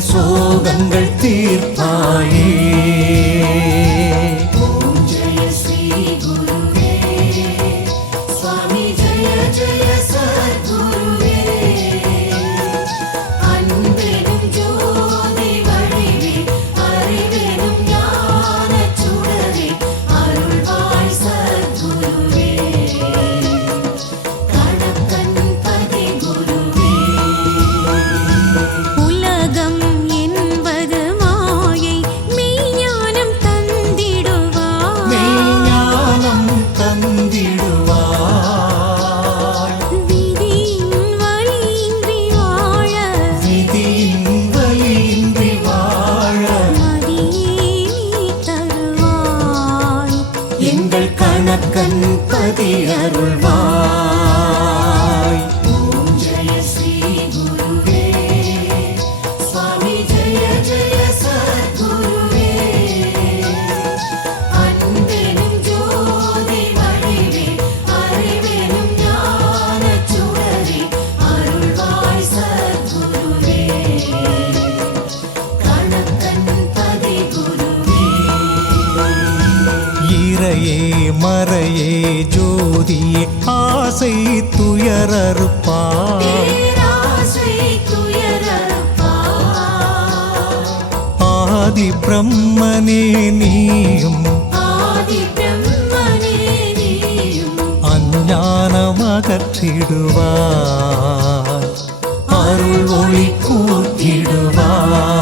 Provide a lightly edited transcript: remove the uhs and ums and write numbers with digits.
வாழ்வில் சோகங்கள் தீர்ப்பாயே. கணக்கன் பதி அருள்வாய். ஓம் ஜெய ஸ்ரீ குருவே சுவாமி ஜெய ஜெய சத்குருவே. அன்பெனும் ஜோதி வடிவே அறிவெனும் ஞான சுடரே அருள்வாய் சத்குருவே. கணக்கன் பதி குருவே. இறையே மறையே ஜோதியே ஆசை துயரறுப்பாய். ஆதி பிரம்மனே நீயும் அஞ்ஞானம் அகற்றிடுவாய். அருள் ஒளி கூட்டிடுவாய்.